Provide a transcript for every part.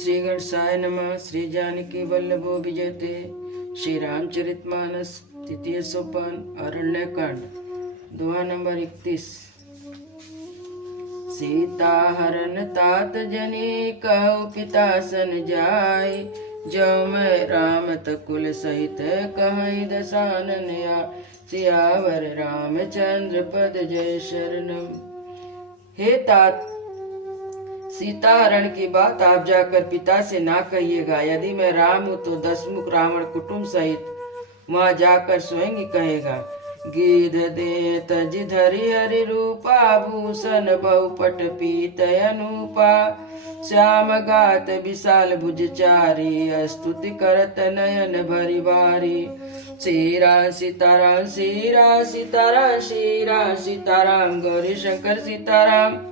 श्री गणेशाय नमः। श्री जानकी वल्लभो विजयते। श्री रामचरितमानस तृतीय सोपान अरण्यकांड दोहा नंबर 31। सीता हरण तात जनी कहु पिता सन जाय, जो मैं राम तकुल सहित कहीं दसानन या, सियावर रामचंद्र पद जय शरणम। हे तात, सीता हरण की बात आप जाकर पिता से ना कहिएगा। यदि मैं राम हूँ तो 10 मुख रावण कुटुंब सहित वहां जाकर स्वयं ही कहेगा। गिध दे तज धरि हरि रूपा, भूषण बहुपट पीत अनूपा, श्याम गात विशाल भुज चारी, स्तुति करत नयन भरि बारी। श्री राम सीताराम, श्री राम सीताराम, श्री राम सीताराम, गौरी शंकर सीताराम।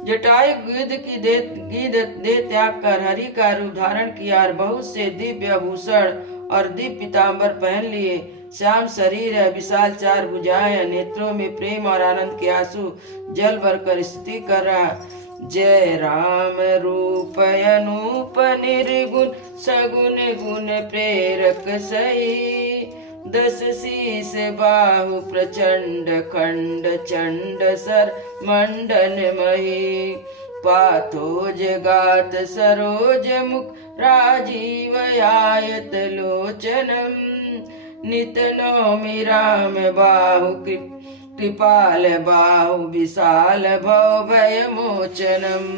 जटायु गिद्ध दे त्याग कर हरि का रूप धारण किया और बहुत से दिव्य आभूषण और दिव्य पीताम्बर पहन लिए। श्याम शरीर है, विशाल 4 भुजाएं, नेत्रों में प्रेम और आनंद के आंसू जल भरकर स्तुति कर रहा। जय राम रूप अनूप निर्गुण, सगुण गुण प्रेरक सही, 10 शीस बाहु प्रचंड, खंड चंड सर मंडन मही, पाथोज गात सरोज मुख, राजीव आयत लोचनम, नित नौमि राम बाहु कृपाल, बाहु विशाल भव भय मोचनम,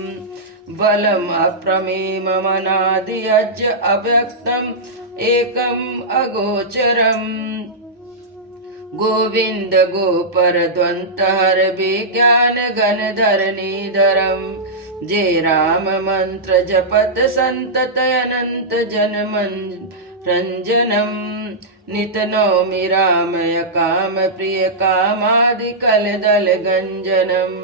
बलम अप्रमेम मनादि अज अव्यक्तम, एकम अगोचरम, गोविंद गोपर द्वंत हर विज्ञान गण धरणीधरम, जे राम मंत्र जपत संतत अनंत जन्म रंजनम, नित नौमि रामय काम प्रिय कामादि कल दल गंजनम,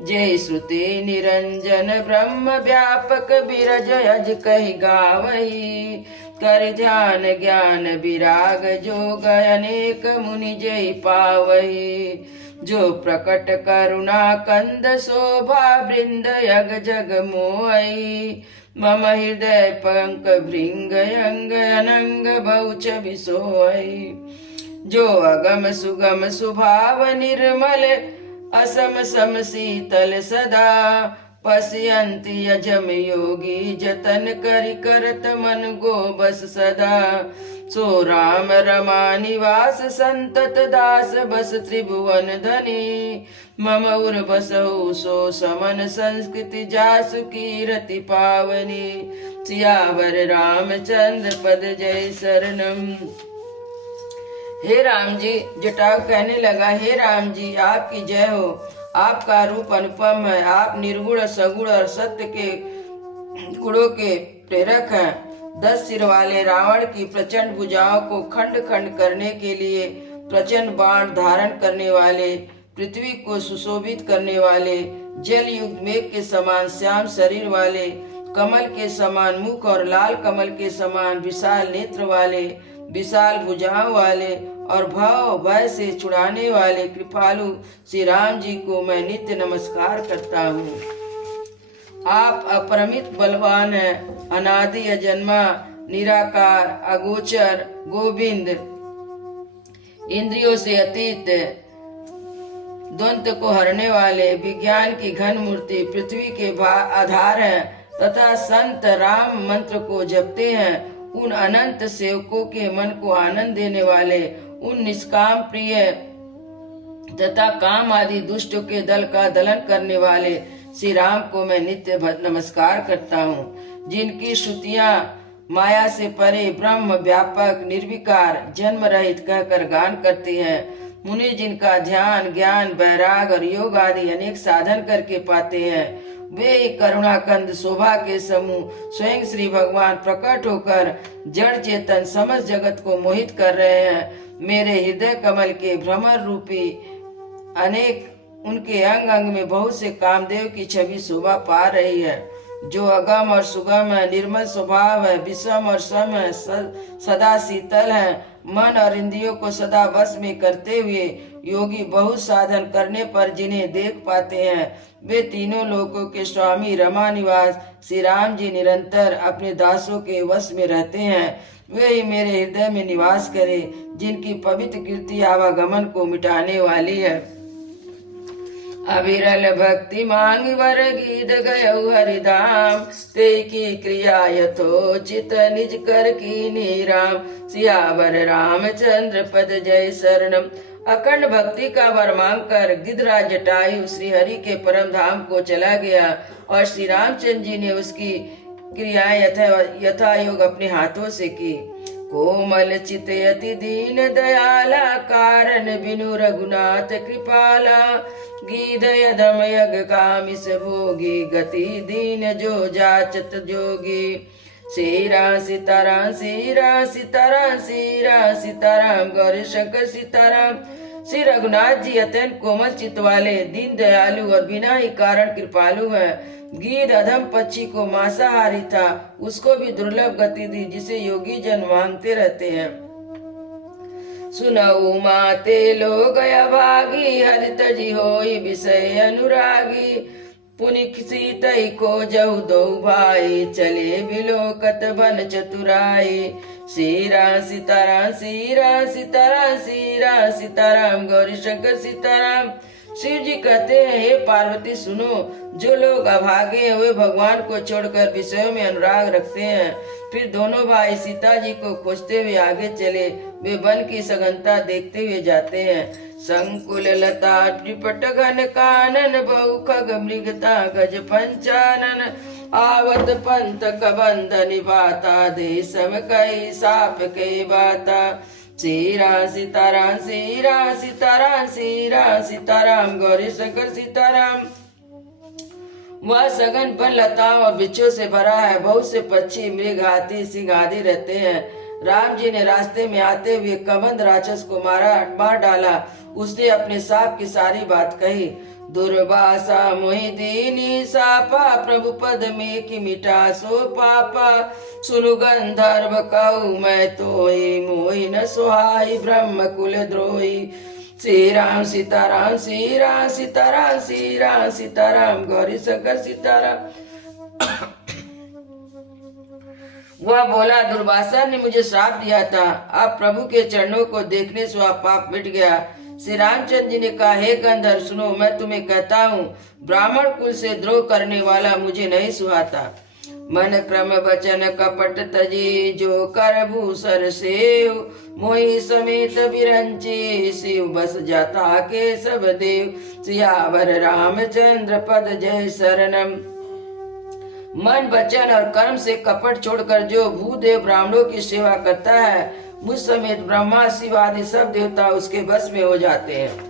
जय श्रुति निरंजन ब्रह्म व्यापक बिरज अज कहि गावही, कर ध्यान ज्ञान विराग जोग अनेक मुनि जय पावही, जो प्रकट करुणा कंद शोभा वृंद यग जग मोहि, मम हृदय पंक भृंग अंग अनंग बहुच विसोहि, जो अगम सुगम सुभाव निर्मल, असम सम शीतल सदा, पश्यन्ति अजम योगी जतन करि करत मन गो बस सदा, सो राम रमा निवास संतत दास बस त्रिभुवन धनी, मम उर बसहु सो समन संस्कृति जासु कीरति पावनी, सियावर रामचंद्र पद जय शरणम। हे राम जी, जटायु कहने लगा, हे राम जी आपकी जय हो। आपका रूप अनुपम है, आप निर्गुण सगुण और सत्य के गुणों के प्रेरक हैं। 10 सिर वाले रावण की प्रचंड भुजाओं को खंड खंड करने के लिए प्रचंड बाण धारण करने वाले, पृथ्वी को सुशोभित करने वाले, जल युक्त मेघ के समान श्याम शरीर वाले, कमल के समान मुख और लाल कमल के समान विशाल नेत्र वाले, विशाल भुजाओं वाले और भव भय से छुड़ाने वाले कृपालु श्री राम जी को मैं नित्य नमस्कार करता हूँ। आप अपरमित बलवान हैं, अनादि अजन्मा, निराकार, अगोचर, गोविंद, इंद्रियों से अतीत, द्वंद्व को हरने वाले, विज्ञान की घन मूर्ति, पृथ्वी के आधार हैं तथा संत राम मंत्र को जपते हैं। उन अनंत सेवकों के मन को आनंद देने वाले, उन निष्काम प्रिय तथा काम आदि दुष्टों के दल का दलन करने वाले श्री राम को मैं नित्य नमस्कार करता हूँ, जिनकी श्रुतियाँ माया से परे ब्रह्म व्यापक निर्विकार जन्म रहित कहकर गान करती हैं। मुनि जिनका ध्यान ज्ञान वैराग और योग आदि अनेक साधन करके पाते हैं, वे करुणा कंद शोभा के समूह स्वयं श्री भगवान प्रकट होकर जड़ चेतन समस्त जगत को मोहित कर रहे हैं। मेरे हृदय कमल के भ्रमर रूपी अनेक उनके अंग अंग में बहुत से कामदेव की छवि शोभा पा रही है, जो अगम और सुगम है, निर्मल स्वभाव है, विषम और सम है, सदा शीतल है, मन और इंद्रियों को सदा बस में करते हुए योगी बहुत साधन करने पर जिन्हें देख पाते हैं वे तीनों लोकों के स्वामी रमा निवास श्री राम जी निरंतर अपने दासों के वश में रहते हैं। वे ही मेरे हृदय में निवास करे जिनकी पवित्र कीर्ति आवागमन को मिटाने वाली है। अविरल भक्ति मांग वर गीत गयौ हरिधाम ते की क्रिया यथोचित निज कर की नीराम सियावर रामचंद्र पद जय शरणम। अखंड भक्ति का वर मांग कर गिद्धराज जटायु श्री हरि के परम धाम को चला गया और श्री रामचंद्र जी ने उसकी क्रियाएं यथा योग अपने हाथों से की। कोमल चित अति दीन दयाला कारण बिनु रघुनाथ कृपाला गीध यधम यग कामिस भोगी गति दीन जो जाचत जोगी। सीरा सीताराम सीरा सीताराम सीरा सीताराम गौरी शंकर सीताराम। श्री रघुनाथ जी अत्यंत कोमल चित्त वाले दीन दयालु और बिना ही कारण कृपालु है। गीध अधम पक्षी को मांसाहारी था, उसको भी दुर्लभ गति दी जिसे योगी जन मांगते रहते हैं। सुनऊ माते लोग भागी हरित जी होई विषय अनुरागी पुनिक सीतई को जऊ दो भाई चले बिलोकत बन चतुराई। सीरा सीताराम सीरा सीताराम सीरा सीताराम गौरी शंकर सीताराम। शिव जी कहते हैं, हे पार्वती सुनो, जो लोग अभागे हुए भगवान को छोड़कर विषयों में अनुराग रखते हैं फिर दोनों भाई सीता जी को खोजते हुए आगे चले। वे वन की सघनता देखते हुए जाते हैं। संकुल लता त्रिपट घन कानन बहु खग मृगता गज पंचानन आवत पंथ कबंध निभाता देशम कई साप कई बाता। सीरा सीताराम सीरा सीताराम सीरा सीताराम गौरी शंकर सीताराम। वह सघन वन लताओं और वृक्षों से भरा है, बहुत से पक्षी मृग हाथी सिंह आदि रहते हैं। राम जी ने रास्ते में आते हुए कबंध राक्षस को मार डाला। उसने अपने साप की सारी बात कही। दुर्वासा मोहि दीनी सापा प्रभु पद में की मिटा सो पापा। सुनु गंधर्व कहूँ मैं तोहि मोहि न सुहाई ब्रह्म कुल द्रोही। श्री राम सीताराम सीरा सीताराम सीरा सीताराम गौरी शंकर सीताराम। वह बोला, दुर्वासा ने मुझे श्राप दिया था, अब प्रभु के चरणों को देखने से वह पाप मिट गया। श्री रामचंद्र जी ने कहा, हे गंधर्व सुनो, मैं तुम्हें कहता हूँ, ब्राह्मण कुल से द्रोह करने वाला मुझे नहीं सुहाता। मन क्रम वचन कपट तजी जो कर भूसर सेव मोहि समेत बिरंची शिव बस जाता के सब देव। सियावर रामचंद्र पद जय शरणम। मन वचन और कर्म से कपट छोड़कर जो भूदेव ब्राह्मणों की सेवा करता है, मुझ समेत ब्रह्मा शिव आदि सब देवता उसके बस में हो जाते हैं।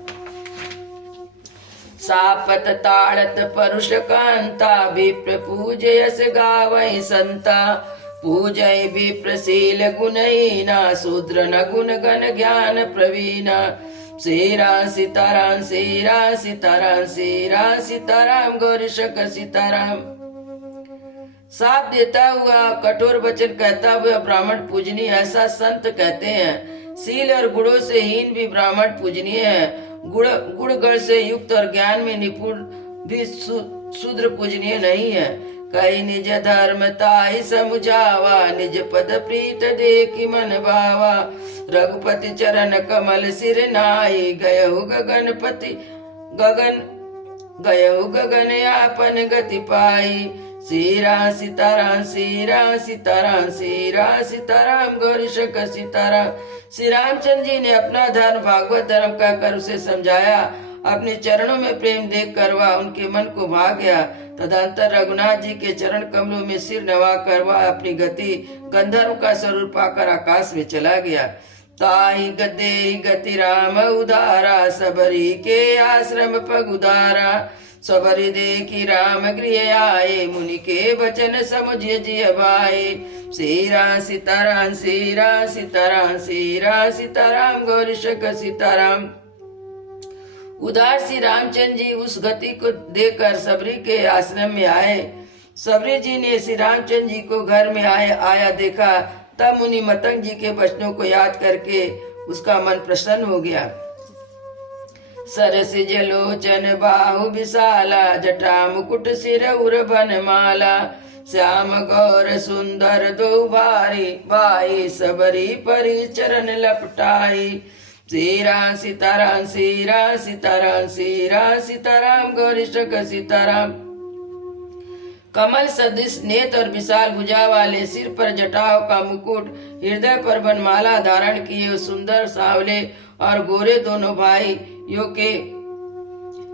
सापत ताड़त परुष कांता विप्र पूजयस गावै संता। पूजय विप्रशील गुणहीना शूद्र न गुण गण ज्ञान प्रवीणा। सीरा सीताराम सीरा सीताराम सीरा सीताराम गौरी शंकर सीताराम। साप देता हुआ कठोर वचन कहता हुआ ब्राह्मण पूजनीय, ऐसा संत कहते हैं। शील और गुणों से हीन भी ब्राह्मण पूजनीय है। गुण गण से युक्त और ज्ञान में निपुण भी शूद्र पूजनीय नहीं है। कई निज धर्म ताई समुझावा निज पद प्रीत देखी मन भावा। रघुपति चरण कमल सिर नाई गयहु गगनपति गयहु गगन आपन गति पाई। सीरा सीताराम सीरा सीताराम सीरा सीताराम गौरी शंकर सीताराम। श्री रामचंद्र जी ने अपना धर्म भागवत धर्म कहकर उसे समझाया। अपने चरणों में प्रेम देख कर वह उनके मन को भा गया। तदंतर रघुनाथ जी के चरण कमलों में सिर नवा कर वह अपनी गति गंधर्व का स्वरूप पाकर आकाश में चला गया। ताहि गदे गति राम उदारा सबरी के आश्रम पग उदारा। सबरी देखी राम गृह आए मुनि के वचन समझिए जिय भाए। सीरा सीताराम सीरा सीताराम सीरा सीताराम गौरी शंकर सीताराम। उदार श्री रामचंद्र जी उस गति को देखकर सबरी के आश्रम में आए। सबरी जी ने श्री रामचंद्र जी को घर में आया देखा। तब मुनि मतंग जी के वचनों को याद करके उसका मन प्रसन्न हो गया। सरसिज लोचन बाहु विशाला, जटा मुकुट सिर उर बनमाला। श्याम गौर सुंदर दो भारी, बाई सबरी परी चरण लपटाई। सीरा सीताराम सीरा सीताराम सीरा सीताराम गौरी शक सीताराम। कमल सदृश नेत्र और विशाल भुजा वाले, सिर पर जटाओं का मुकुट, हृदय पर बनमाला धारण किए सुंदर सांवले और गोरे दोनों भाइयों के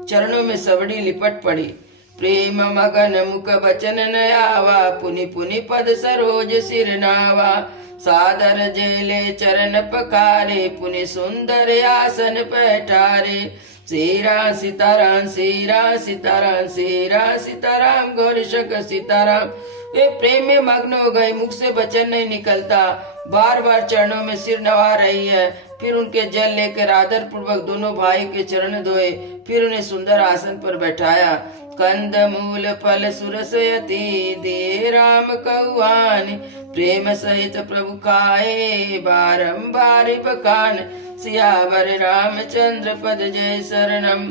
चरणों में सबड़ी लिपट पड़ी। प्रेम मगन मुख बचन नयावा, पुनि पुनि पद सरोज सिर नावा। सादर जेले चरण पखारे, पुनि सुंदर आसन बैठारे। सीरा सीताराम सीरा सीताराम सीरा सीताराम गौरी शंकर सीताराम। वे प्रेम में मग्न हो गए, मुख से वचन नहीं निकलता। बार बार चरणों में सिर नवा रही है। फिर उनके जल लेकर आदर पूर्वक दोनों भाई के चरण धोए, फिर उन्हें सुंदर आसन पर बैठाया। कंद मूल फल सुरसयति, दिए राम कौआन। प्रेम सहित प्रभु खाए, बारंबार बखान। सियावर रामचंद्र पद जय शरणम।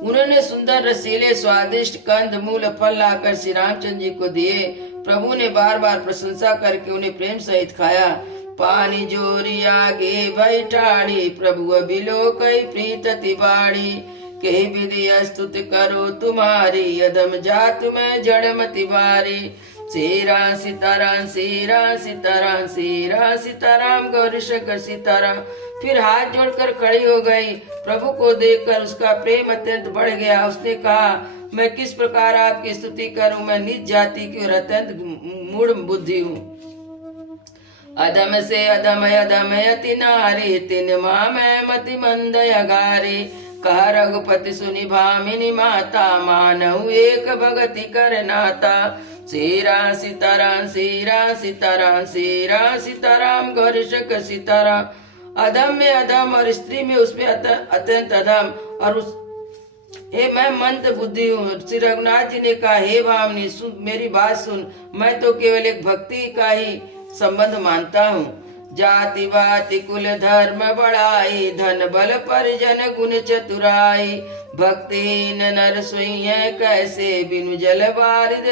उन्होंने सुंदर रसीले स्वादिष्ट कंद मूल फल लाकर श्री रामचंद्र जी को दिए। प्रभु ने बार बार प्रशंसा करके उन्हें प्रेम सहित खाया। पानी जोरी आगे बैठाड़ी, प्रभु अबिलो कई प्रीत तिबाड़ी। कही विधि स्तुति करो तुम्हारी, अधम जात में जड़मति बारी। सीरा सीताराम सीरा सीताराम सीरा सीताराम गौरी शंकर सीताराम। फिर हाथ जोड़कर खड़ी हो गई। प्रभु को देखकर उसका प्रेम अत्यंत बढ़ गया। उसने कहा, मैं किस प्रकार आपकी स्तुति करूं, मैं नीच जाति की और अत्यंत मूढ़ बुद्धि हूँ। अधम से अधम अधम यति नारी, तिन माँ मैं मति मंद अगारी। कह रघुपति सुनि भामिनी माता, मानहु एक भगति कर नाता। सीरा सीताराम सीरा सीताराम सीरा सीताराम गौरी शंकर सीताराम। अधम में अधम और स्त्री में उसमें अत्यंत अधम और उस हे मैं मंद बुद्धि हूँ। श्री रघुनाथ जी ने कहा, हे भामिनी सुन, मेरी बात सुन। मैं तो केवल एक भक्ति का ही संबंध मानता हूँ। जाति बाति कुल धर्म बढ़ाई, धन बल परिजन गुण चतुराई। भक्तिहीन नर सोई है कैसे, बिनु जल बारिद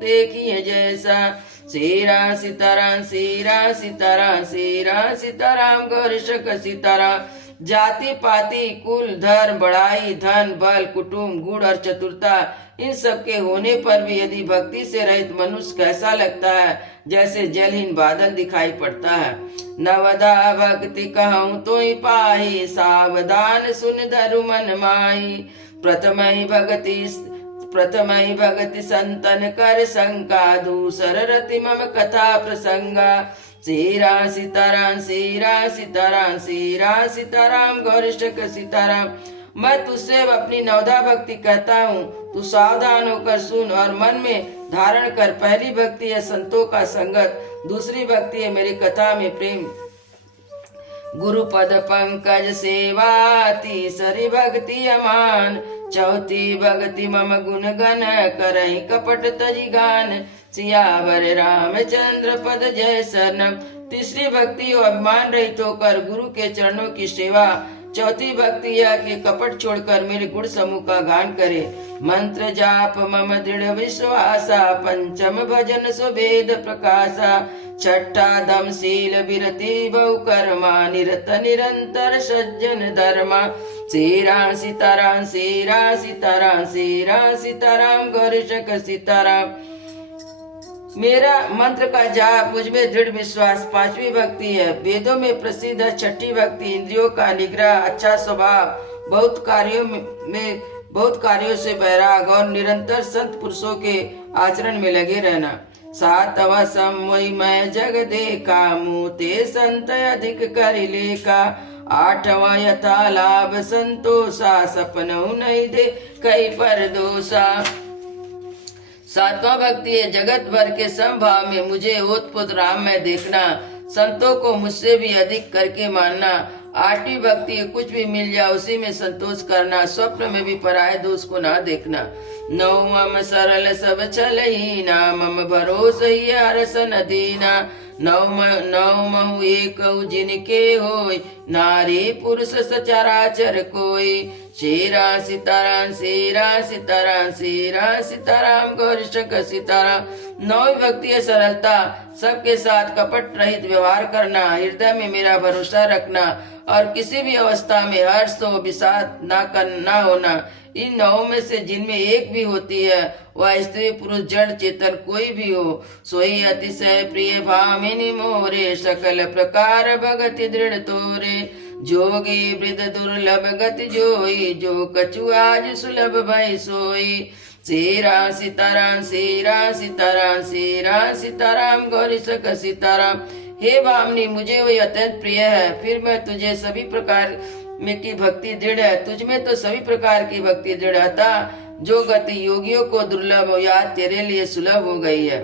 देखिए जैसा। सीरा सीताराम सीरा सीताराम सीरा सीताराम गौरी शंकर सीताराम। जाति पाति कुल धर्म बढ़ाई, धन बल कुटुंब गुण और चतुरता, इन सब के होने पर भी यदि भक्ति से रहित मनुष्य कैसा लगता है, जैसे जलहीन बादल दिखाई पड़ता है। नवदा भक्ति कहूँ तो ही पाही, सावधान सुन धरु मन माही। प्रथम ही भगति संतन कर शंका, दूसर रति मम कथा प्रसंगा। सीरा सीताराम सीरा सीताराम सीरा सीताराम गौरी शंकर सीताराम। मैं तुझसे अपनी नवधा भक्ति कहता हूँ, तू सावधान होकर सुन और मन में धारण कर। पहली भक्ति है संतों का संगत, दूसरी भक्ति है मेरी कथा में प्रेम। गुरु पद पंकज सेवा, तीसरी भक्ति अमान। चौथी भक्ति मम गुण गण, करहि कपट तजि गान। सियावर रामचंद्र पद जय शरणम। तीसरी भक्ति अभिमान रहित होकर गुरु के चरणों की सेवा। चौथी भक्ति यह कि कपट छोड़कर मेरे गुण समूह का गान करे। मंत्र जाप मम दृढ़ विश्वासा, पंचम भजन सुभेद प्रकाशा। छठा दम शील विरति बहु कर्मा, निरत निरंतर सज्जन धर्मा। सीरा सीताराम सीरा सीताराम सीरा सीताराम गौरी शंकर सीताराम। मेरा मंत्र का जाप, मुझमें दृढ़ विश्वास, पांचवी भक्ति है। वेदों में प्रसिद्ध है छठी भक्ति, इंद्रियों का निग्रह, अच्छा स्वभाव, बहुत कार्यों से बैराग और निरंतर संत पुरुषों के आचरण में लगे रहना। सातवा समवई मैं जग देखा, मोते संत अधिक कर लेखा। आठवां यथा लाभ संतोषा, सपनऊ नहीं दे कई पर दोषा। सातवां भक्ति है जगत भर के समभाव में मुझे ओतप्रोत राम में देखना, संतों को मुझसे भी अधिक करके मानना। आठवीं भक्ति है कुछ भी मिल जाए उसी में संतोष करना, स्वप्न में भी पराये दोष को ना देखना। नौ सरल सब छलहीना मम भरोस ही हरस नदीना नौ महु एक जिनके होय नारी पुरुष सचराचर कोई। शेरा सीताराम शेरा सीताराम शेरा सीताराम गौरीशक सीताराम। नौ भक्ति है सरलता, सबके साथ कपट रहित व्यवहार करना, हृदय में मेरा भरोसा रखना और किसी भी अवस्था में हर्ष तो विषाद ना होना। इन नौ में से जिनमें एक भी होती है वह स्त्री पुरुष जड़ चेतन कोई भी हो, सोई अतिशय प्रिय भामिनी मोरे। सकल प्रकार भगति दृढ़ तोरे, जोगी वृद्ध दुर्लभ गति जोई। जो कछु आज सुलभ भय सोई। शेरा सीताराम शेरा सीताराम शेरा सीताराम गौरीशक सीताराम। हे भामिनी, मुझे वही अत्यंत प्रिय है, फिर मैं तुझे सभी प्रकार में की भक्ति दृढ़ है, तुझमें तो सभी प्रकार की भक्ति दृढ़ अतः जो गति योगियों को दुर्लभ हो या तेरे लिए सुलभ हो गई है।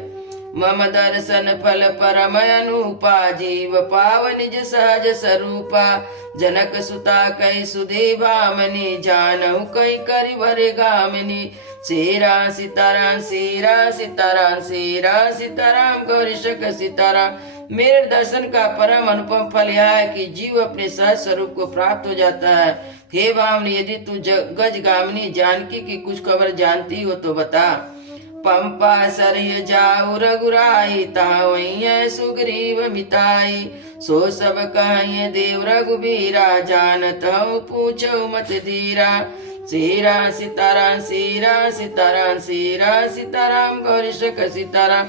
मम दर्शन फल परम अनुपा, जीव पाव निज सहज स्वरूपा। जनक सुता कई सुधे भामनी, जानहु कई करि भरे गामिनी। शेरा सीताराम शेरा सीताराम शेरा सीताराम गौरीशक सीताराम। मेरे दर्शन का परम अनुपम फल यह है कि जीव अपने सहज स्वरूप को प्राप्त हो जाता है। हे भामिनी, यदि तू गज गामिनी जानकी की कुछ खबर जानती हो तो बता। पंपा सरय जाऊ रघुराई, तहाँ वही सुग्रीव मिताई। सो सब कहिए देव रघुबीरा, जानत हूँ पूछो मत धीरा। शेरा सीताराम शेरा सीताराम शेरा सीताराम गौरीशक सीताराम।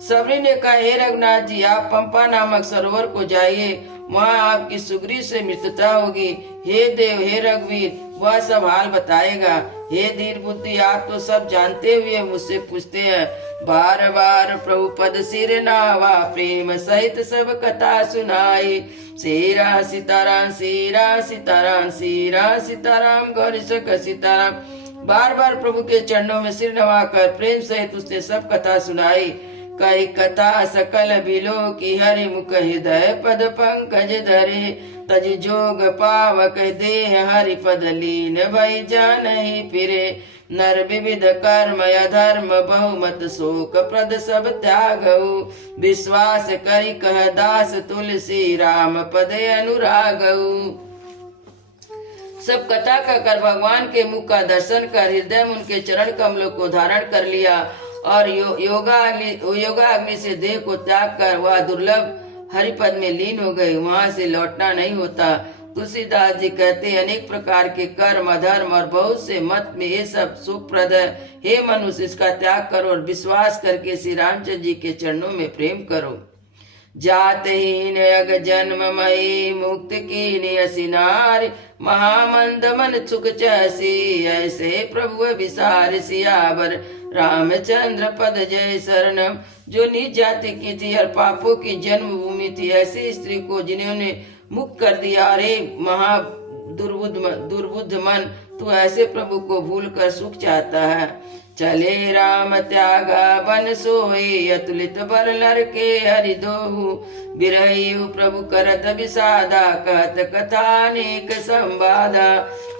सबरी ने कहा, हे रघुनाथ जी, आप पंपा नामक सरोवर को जाइए, वहाँ आपकी सुग्रीव से मित्रता होगी। हे देव हे रघुवीर, वह सब हाल बताएगा। हे धीर बुद्धि, आप तो सब जानते हुए मुझसे पूछते हैं। बार बार प्रभु पद सिर नावा, प्रेम सहित सब कथा सुनाई। शेरा सीताराम शेरा सीताराम शेरा सीताराम गौरीशक सीताराम। बार बार प्रभु के चरणों में सिर नवाकर प्रेम सहित उसने सब कथा सुनाई। कई कथा सकल बिलो की, हरि मुख हृदय पद पंकज धरे। तज जोग पावक देह हरि पद लीन, भई जानहि फिरे। नर विविध कर्म अधर्म बहुमत, शोक प्रद सब त्यागऊ। विश्वास करि कह दास तुलसी, राम पद अनुरागऊ। सब कथा कर भगवान के मुख का दर्शन कर हृदय में उनके चरण कमलों को धारण कर लिया और योगा अग्नि से देह को त्याग कर वह दुर्लभ हरिपद में लीन हो गई। वहां से लौटना नहीं होता। तुलसीदास जी कहते, अनेक प्रकार के कर्म अधर्म और बहुत से मत में ये सब सुखप्रद है। हे मनुष्य, इसका त्याग करो और विश्वास करके श्री रामचंद्र जी के चरणों में प्रेम करो। जात हीन अग जन्म मई, मुक्त की असिनार। महामंद मन सुख चसी, ऐसे प्रभु विसार। सियावर रामचंद्र पद जय शरणम। जो नीच जाति की थी और पापों की जन्मभूमि थी, ऐसी स्त्री को जिन्होंने मुक्त कर दिया। अरे महा दुर्बुद्ध मन, तू ऐसे प्रभु को भूल कर सुख चाहता है। चले राम त्यागा बन सोई, अतुलित बर नर के हरि दोहु। बिरहियु प्रभु करत विषादा, कहत कथा अनेक संवादा।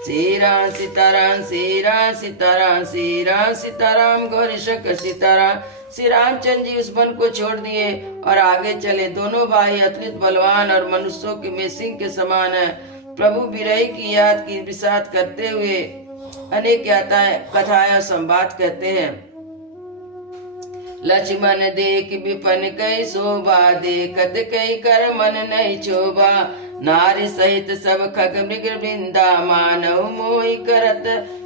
शेरा सीताराम शेरा सीताराम शेरा सीताराम गौरीशक सीताराम। श्री रामचंद्र जी उस वन को छोड़ दिए और आगे चले। दोनों भाई अतुलित बलवान और मनुष्यों के में सिंह के समान है। प्रभु बिरही की याद की विषाद करते हुए अनेक कथाएं और संवाद कहते हैं। लक्ष्मण देख विपन कई शोभा, देखत कई कर मन नहीं क्षोभा। नारी सहित सब खग मृग वृंदा, मानव मोहि करत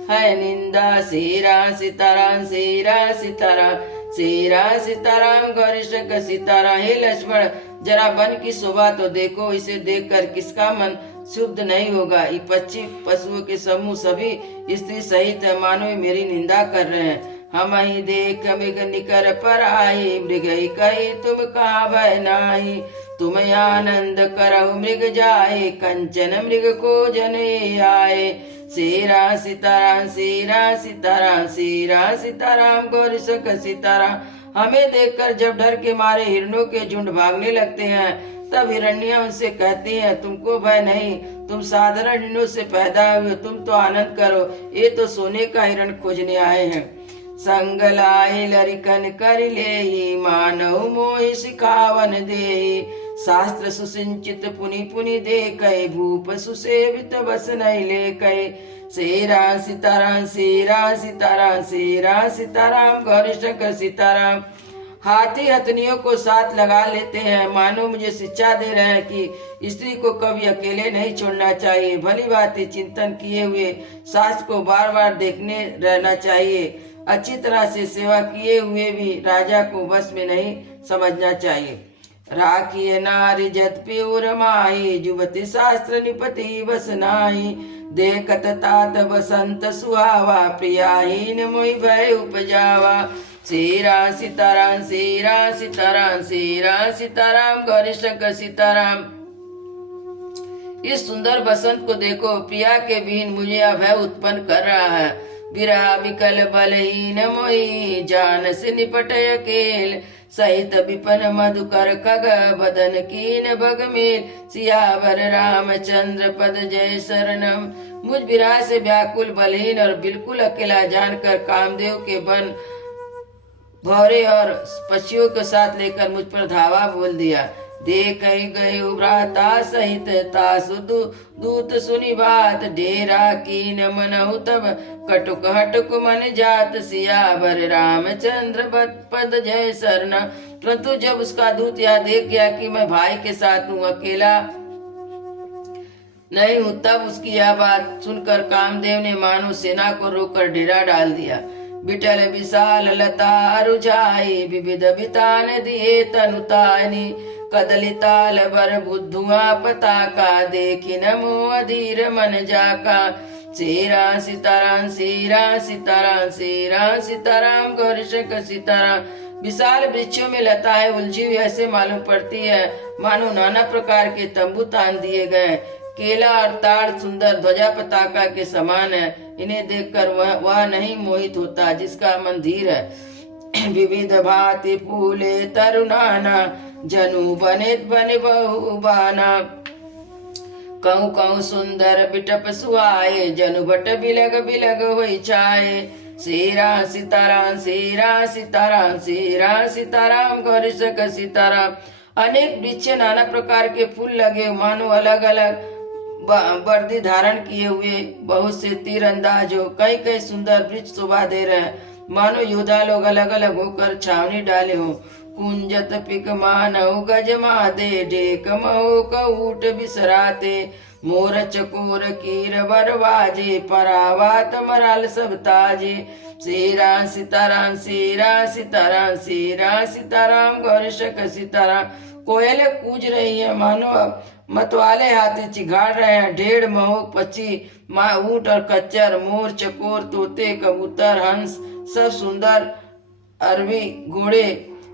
है निंदा। शेरा सीताराम शेरा सीताराम शेरा सीताराम गौरीशक सीताराम। हे लक्ष्मण, जरा वन की शोभा तो देखो, इसे देखकर किसका मन शुद्ध नहीं होगा। ये पशुओं के समूह सभी स्त्री सहित है, मानो मेरी निंदा कर रहे हैं। हम ही देख मृग निकर पर आई, मृग ही कही तुम कहाँ भय नाही। तुम आनंद करहु मृग जाए, कंचन मृग को जने आए। शेरा सीताराम शेरा सीताराम शेरा सीताराम गौरीशक सीताराम। हमें देखकर जब डर के मारे हिरणों के झुंड भागने लगते हैं, तब हिरण्या उनसे कहती हैं, तुमको भय नहीं, तुम साधारण हिरणों से पैदा हुए, तुम तो आनंद करो, ये तो सोने का हिरण खोजने आए हैं। संग लाई लरिकन कर ले मानव मोहि सिखावन दे शास्त्र सुसिंचित पुनि पुनि दे कई भूप सुसेवित बस नहीं ले कई शेरा सीताराम शेरा सीताराम शेरा सीताराम गौरी शंकर सीताराम। हाथी हथनियों को साथ लगा लेते हैं, मानो मुझे शिक्षा दे रहे हैं कि स्त्री को कभी अकेले नहीं छोड़ना चाहिए। भली बात चिंतन किए हुए शास्त्र को बार बार देखने रहना चाहिए। अच्छी तरह से सेवा किए हुए भी राजा को बस में नहीं समझना चाहिए। राखिए नारी जत प्योर माई जुबति शास्त्र निपति बस नाई देखत तात बसंत सुहावा प्रियाहीन मोहि भय उपजावा। शेरा सीताराम शेरा सीताराम शेरा सीताराम गौरी शंकर सीताराम। इस सुंदर बसंत को देखो, प्रिया के बिन मुझे अभय उत्पन्न कर रहा है। विरह विकल बलहीन मोहि जान से निपट अकेल सहित विपन मधुकर खग बदन कीन बग मेल सियावर रामचंद्र पद जय शरणम। मुझ विरह से व्याकुल बलहीन और बिल्कुल अकेला जानकर कामदेव के बन भौरे और पक्षियों के साथ लेकर मुझ पर धावा बोल दिया। देख गए भ्राता सहित तासु दूत सुनी बात डेरा कीन मनहु तब कटुक हटुक मन जात सियावर रामचंद्र पद जय शरण। परंतु जब उसका दूत यह देख गया कि मैं भाई के साथ हूँ, अकेला नहीं हूँ, तब उसकी यह बात सुनकर कामदेव ने मानो सेना को रोककर डेरा डाल दिया। बिटल विशाल लता रुझाई विविध बितान दिए तनुतानी कदली ताल बर बुद्धुआ पताका देखी नमो अधीर मन जाका। शेरा सीताराम शेरा सीताराम शेरा सीताराम गौरी शंकर सीताराम। विशाल वृक्षों में लताएं उलझी हुई ऐसे मालूम पड़ती है मानो नाना प्रकार के तंबू तान दिए गए। केला और ताड़ सुंदर ध्वजा पताका के समान है। इन्हें देखकर वह नहीं मोहित होता जिसका मन धीर है। विविध भांति फूले तरुणाना जनु बने बने बहुबाना कहूँ कहूँ सुंदर बिटप सुहाए जनु बट बिलग बिलग होई छाए। शेरा सीताराम शेरा सीताराम शेरा सीताराम गौरी शंकर सीताराम। अनेक वृक्ष नाना प्रकार के फूल लगे मानो अलग अलग वर्दी धारण किए हुए बहुत से तीरंदाज हो। कई कई सुंदर वृक्ष शोभा दे रहे हैं मानो योद्धा लोग अलग अलग होकर छावनी डाले हो। कुंजत पिक मानव गज मादे ढेक महो कऊट बिसराते मोर चकोर कीर बरवाजे परावात मराल सब ताजे। शेरा सीताराम शेरा सीताराम शेरा सीताराम गौरी शंकर सीताराम। कोयले कूज रही है मानो मतवाले हाथी चिघाड़ रहे हैं। ढेड़ महोक पक्षी ऊंट और खच्चर मोर चकोर तोते कबूतर हंस सब सुंदर अरबी घोड़े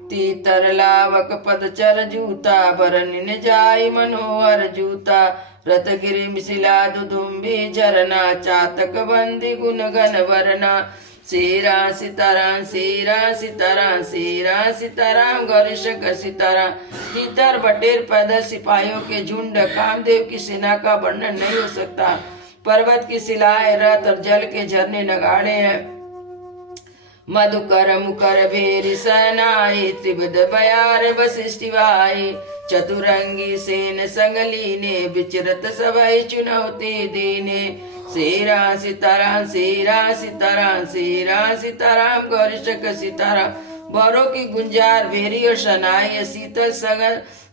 तीतर लावक पदचर जूता बरन जाई मनोहर जूता रत गिरी मिशिला दुदुम्बी झरना चातक बंदी गुण गन वरना। शेरा सीताराम शेरा सीताराम शेरा सीताराम गौरी शंकर सीताराम। तीतर बटेर पैदल सिपाहियों के झुंड कामदेव की सेना का वर्णन नहीं हो सकता। पर्वत की शिलाएं रथ और जल के झरने नगाड़े हैं। मधुकर मुकर भेरी सनाई त्रिविध बयार वशिष्ठ भाई चतुरंगी सेन संगलीने विचरत सभई चुनौती दीने। शेरा सीताराम शेरा सीताराम शेरा सीताराम गौरी शंकर सीताराम। बौरों की गुंजार भेरी और शनाई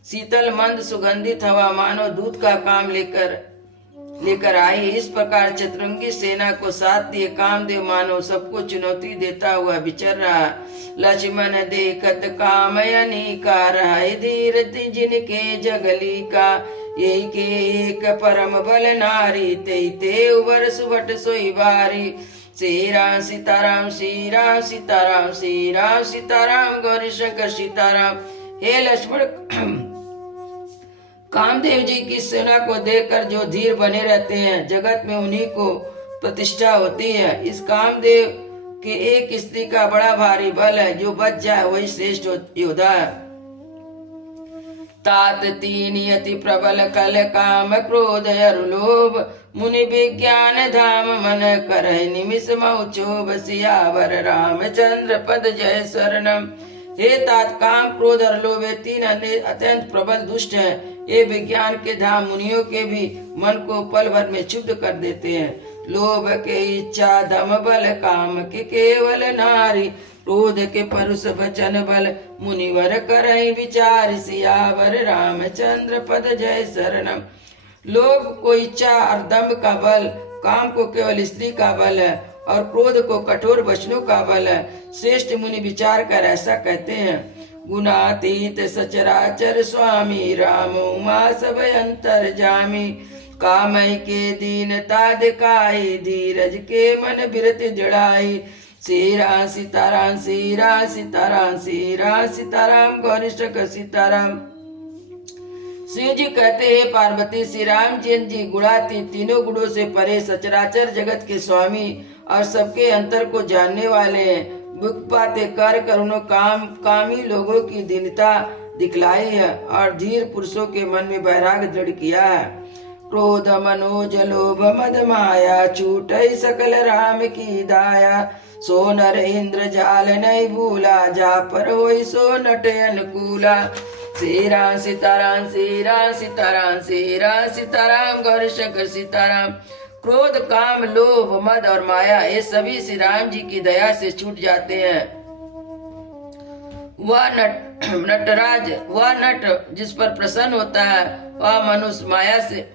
शीतल मंद सुगंधित हवा मानो दूध का काम लेकर आई। इस प्रकार चतुरंगी सेना को साथ दिए कामदेव मानो सबको चुनौती देता हुआ विचर रहा। लक्ष्मण देखत कामयनी का रहे धीर जिनके जगली का यही के एक परम बल नारी ते उबर सुबट सोई बारी। शेरा सीताराम शेरा सीताराम शेरा सीताराम गौरी शंकर सीताराम। हे लक्ष्मण, कामदेव जी की सेना को देखकर जो धीर बने रहते हैं जगत में उन्हीं को प्रतिष्ठा होती है। इस कामदेव के एक स्त्री का बड़ा भारी बल है, जो बच जाए वही श्रेष्ठ योद्धा है। तात तीन यति प्रबल कल काम क्रोध अरु लोभ मुनि विज्ञान धाम मन करहि निमिष मऊ क्षोभ सियावर रामचंद्र पद जय शरणम। हे तात, काम क्रोध और लोभ ये तीन अत्यंत प्रबल दुष्ट हैं। ये विज्ञान के धाम मुनियों के भी मन को पल भर में क्षुब्ध कर देते हैं। लोभ के इच्छा धम बल काम के केवल नारी क्रोध के परुष वचन बल मुनिवर करहि विचार सियावर रामचंद्र पद जय शरणम। लोभ को इच्छा और दम्भ का बल, काम को केवल स्त्री का बल है और क्रोध को कठोर वचनों का बल है। श्रेष्ठ मुनि विचार कर ऐसा कहते हैं। गुणातीत सचराचर स्वामी राम उमा सब अंतर जामी कामय के दीनता दिखाई धीरज के मन बिरत जड़ाई। सीरा सीताराम सीरा सीताराम सीरा सीताराम गौरीशक सीताराम। शिव जी कहते हैं पार्वती श्री रामचंद्र जी गुणातीत, तीनों गुणों से परे, सचराचर जगत के स्वामी और सबके अंतर को जानने वाले हैं। बुकपाते कर उन्होंने कामी लोगों की दीनता दिखलाई है और धीर पुरुषों के मन में वैराग्य दृढ़ किया है। क्रोध मनोज लोभ मद माया छूटई सकल राम की दाया सो नर इंद्र जाल नहीं भूला जा पर होई सो नट अनुकूला। सीरा सीताराम सीरा सीताराम सीरा सीताराम गौरी शंकर सीताराम। क्रोध काम लोभ मद और माया ये सभी श्री राम जी की दया से छूट जाते हैं। वह नट जिस पर प्रसन्न होता है वह मनुष्य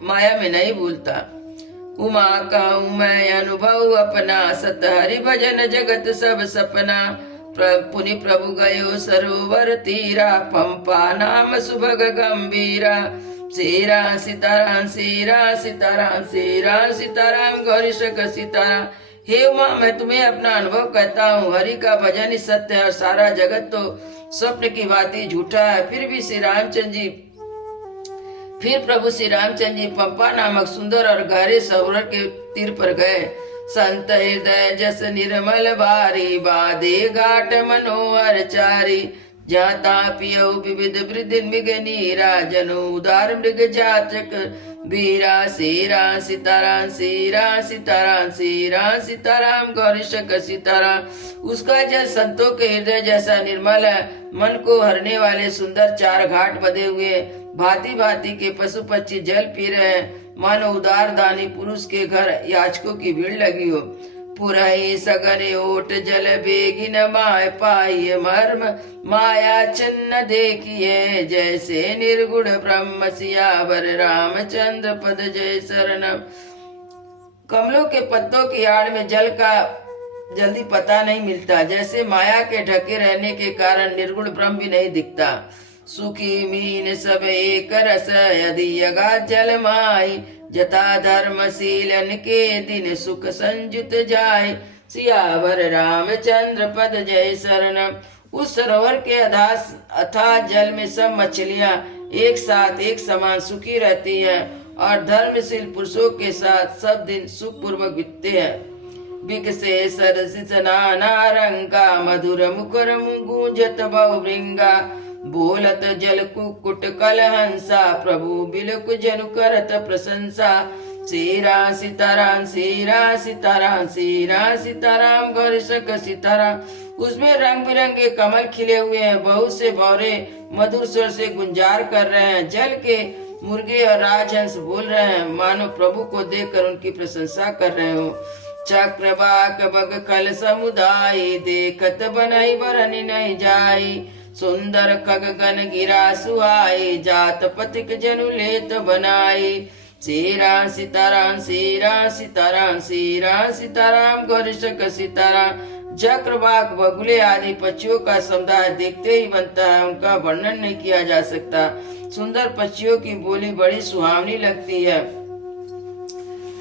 माया में नहीं भूलता। उमा कहूँ मैं अनुभव अपना सत हरि भजन जगत सब सपना पुनि प्रभु गयो सरोवर तीरा पंपा नाम सुभग गंभीरा। सीरा सीताराम सीरा सीताराम सीरा सीताराम गौरी शंकर सीताराम। हे उमा, मैं तुम्हें अपना अनुभव कहता हूँ। हरि का भजन ही सत्य है और सारा जगत तो स्वप्न की भांति झूठा है। फिर प्रभु श्री रामचंद्र जी पंपा नामक सुंदर और गहरे सरोवर के तीर पर गए। संत हृदय जस निर्मल बारी बादे घाट मनोहर चारी जाता पियो विविध वृद्धि मृग नीरा जनु उदार मृग जाचक बीरा। सीरा सीताराम सीरा सीताराम सीरा सीताराम गौरी शंकर सीताराम। उसका जल संतों के हृदय जैसा निर्मल है। मन को हरने वाले सुंदर चार घाट बधे हुए भांति भांति के पशु पक्षी जल पी रहे हैं। मानो उदार दानी पुरुष के घर याचकों की भीड़ लगी हो। पुरहि सगन ओट जल बेगी न माय पाई मर्म माया छिन्न देखिए जैसे निर्गुण ब्रह्म सियावर रामचंद्र पद जय शरणम। कमलों के पत्तों की आड़ में जल का जल्दी पता नहीं मिलता, जैसे माया के ढके रहने के कारण निर्गुण ब्रह्म भी नहीं दिखता। सुखी मीन सब एक रस यदि यगा जल माई जता धर्मशीलन के दिन सुख संजुत जाय। सियावर रामचंद्र पद जय शरणम। उस सरोवर के अथाह जल में सब मछलियां एक साथ एक समान सुखी रहती हैं और धर्मशील पुरुषों के साथ सब दिन सुख पूर्वक बीतते हैं। विकसे सरसिस नाना रंगा मधुर मुखर गूंजत बहुभृंगा बोलत जल कुकुट कल हंसा प्रभु बिलक जनु करत प्रशंसा। सीरा सीताराम सीरा सीताराम सीरा सीताराम गौरी शंकर सीताराम। उसमें रंग बिरंगे कमल खिले हुए हैं, बहुत से भौरे मधुर स्वर से गुंजार कर रहे हैं। जल के मुर्गे और राजहंस बोल रहे हैं, मानो प्रभु को देखकर उनकी प्रशंसा कर रहे हो। चक्रवाक बग कल समुदाय देखत बनई बरनी नहीं जाई सुंदर खग गन गिरा सुहाई जात पथिक जनु लेत बनाई। सीरा सीताराम सीरा सीताराम सीरा सीताराम गौरी शंकर सीताराम। चक्रवाक बगुले आदि पक्षियों का समुदाय देखते ही बनता है, उनका वर्णन नहीं किया जा सकता। सुंदर पक्षियों की बोली बड़ी सुहावनी लगती है।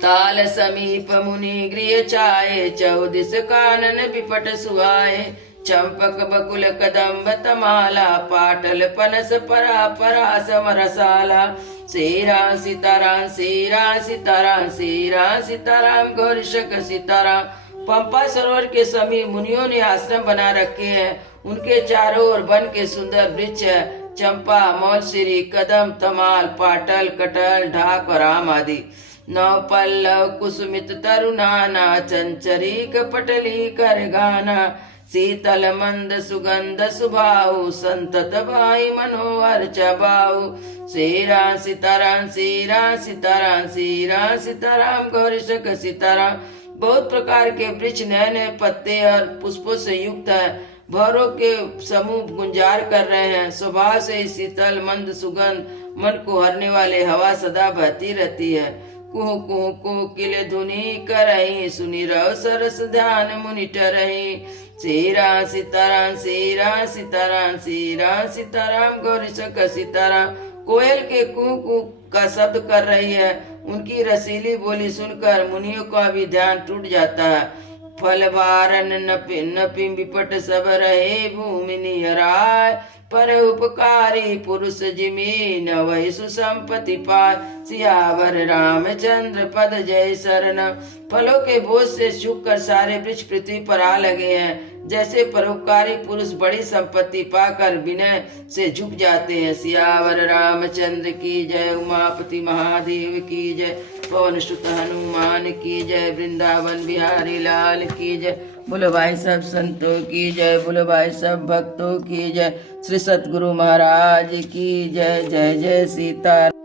ताल समीप मुनि गृह छाये चौदिस कानन विपट सुहाए चंपक बकुल कदम्ब तमाला पाटल पनस परा परासम रसाला। सीरा सीताराम सीरा सीताराम सीरा सीताराम गौरी शंकर सीताराम। पंपा सरोवर के समीप मुनियों ने आश्रम बना रखे हैं। उनके चारों ओर वन के सुंदर वृक्ष है। चंपा, मौलसिरी, कदम, तमाल, पाटल, कटहल, ढाक और आम आदि। नौ पल्लव कुसुमित तरुनाना, चंचरीक पटली कर गाना। शीतल मंद सुगंध सुभाऊ, संतत भाई मनोहर चबाऊ। श्रीराम सीताराम श्रीराम सीताराम श्रीराम सीताराम गौरी शंकर सीताराम। बहुत प्रकार के वृक्ष नए नए पत्ते और पुष्पों से युक्त है। भौरों के समूह गुंजार कर रहे हैं। स्वभाव से शीतल मंद सुगंध, मन को हरने वाले हवा सदा बहती रहती है। कुहू कुहू कोकिल धुनी करही, सुनी रहो सरस ध्यान मुनि टरही। श्रीराम सीताराम श्रीराम सीताराम श्रीराम सीताराम गौरी शंकर सीताराम। कोयल के कुहू कुहू का शब्द कर रही है। उनकी रसीली बोली सुनकर मुनियों का भी ध्यान टूट जाता है। फल भारण नपि विपट सब रहे, भूमि निहराय पर उपकारी पुरुष जिमी, न वही सुसंपत्ति पाय। सियावर रामचंद्र पद जय शरण। फलों के बोझ से झुक कर सारे वृक्ष पृथ्वी पर आ लगे हैं। जैसे परोपकारी पुरुष बड़ी संपत्ति पाकर विनय से झुक जाते हैं। सियावर रामचंद्र की जय, उमापति महादेव की जय, पवन सुत हनुमान की जय, वृंदावन बिहारी लाल की जय। बोलो भाई सब संतों की जय, बोलो भाई सब भक्तों की जय। श्री सतगुरु महाराज की जय। जय जय सीता।